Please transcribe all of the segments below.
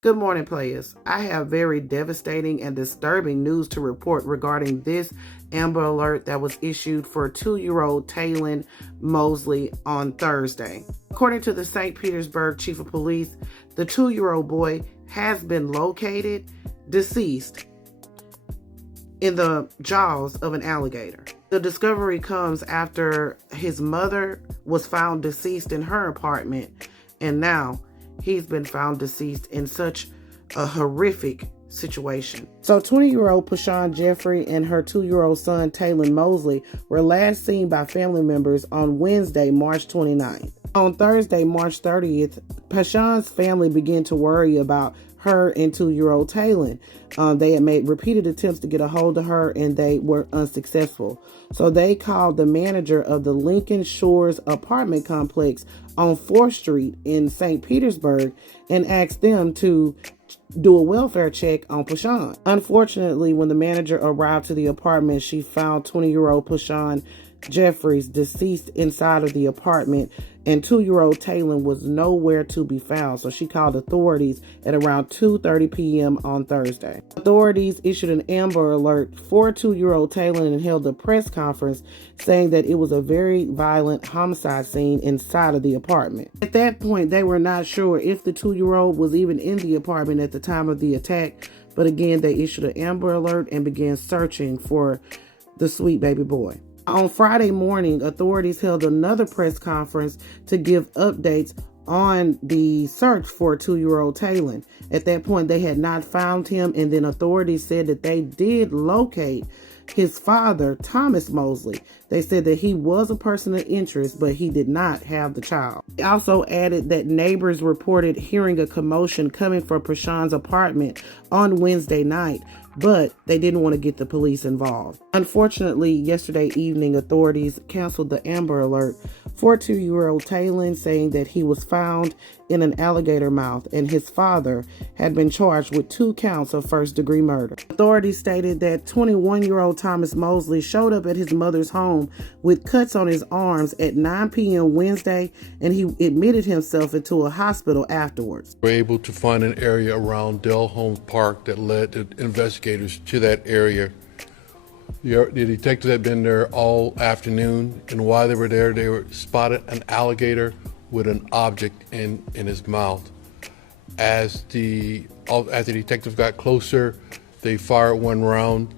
Good morning, players. I have very devastating and disturbing news to report regarding this Amber Alert that was issued for 2-year-old Taylin Mosley on Thursday. According to the St. Petersburg Chief of Police, the 2-year-old boy has been located deceased in the jaws of an alligator. The discovery comes after his mother was found deceased in her apartment, and now he's been found deceased in such a horrific situation. So 20-year-old Pashan Jeffrey and her 2-year-old son Taylin Mosley were last seen by family members on Wednesday, March 29th. On Thursday, March 30th, Pashan's family began to worry about her and 2-year-old Taylin. They had made repeated attempts to get a hold of her and they were unsuccessful. So they called the manager of the Lincoln Shores apartment complex on 4th Street in St. Petersburg and asked them to do a welfare check on Pashan. Unfortunately, when the manager arrived to the apartment, she found 20-year-old Pashan Jeffries deceased inside of the apartment, and 2-year-old Taylin was nowhere to be found. So she called authorities at around 2:30 p.m. on Thursday. Authorities issued an Amber Alert for 2-year-old Taylin and held a press conference saying that it was a very violent homicide scene inside of the apartment. At that point, they were not sure if the 2-year-old was even in the apartment at the time of the attack, but again, they issued an Amber Alert and began searching for the sweet baby boy. On Friday morning, authorities held another press conference to give updates on the search for 2-year-old Taylin. At that point, they had not found him, and then authorities said that they did locate his father, Thomas Mosley. They said that he was a person of interest, but he did not have the child. They also added that neighbors reported hearing a commotion coming from Pashan's apartment on Wednesday night, but they didn't want to get the police involved. Unfortunately, yesterday evening, authorities canceled the Amber Alert for 2-year-old Taylin, saying that he was found in an alligator mouth and his father had been charged with 2 counts of first-degree murder. Authorities stated that 21-year-old Thomas Mosley showed up at his mother's home with cuts on his arms at 9 p.m. Wednesday, and he admitted himself into a hospital afterwards. We were able to find an area around Dell Holmes Park that led the investigators to that area. The detectives had been there all afternoon, and while they were there, they were spotted an alligator with an object in his mouth. As the detectives got closer, they fired one round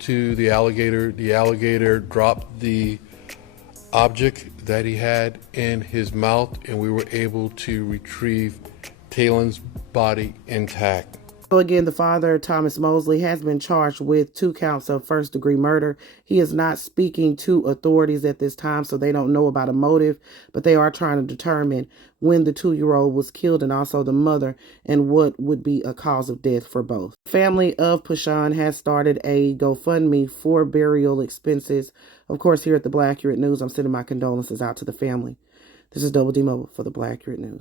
to the alligator. The alligator dropped the object that he had in his mouth, and we were able to retrieve Taylin's body intact. So again, the father, Thomas Mosley, has been charged with 2 counts of first-degree murder. He is not speaking to authorities at this time, so they don't know about a motive, but they are trying to determine when the 2-year-old was killed and also the mother and what would be a cause of death for both. The family of Pashan has started a GoFundMe for burial expenses. Of course, here at the Black Accurate News, I'm sending my condolences out to the family. This is Double D Mobile for the Black Accurate News.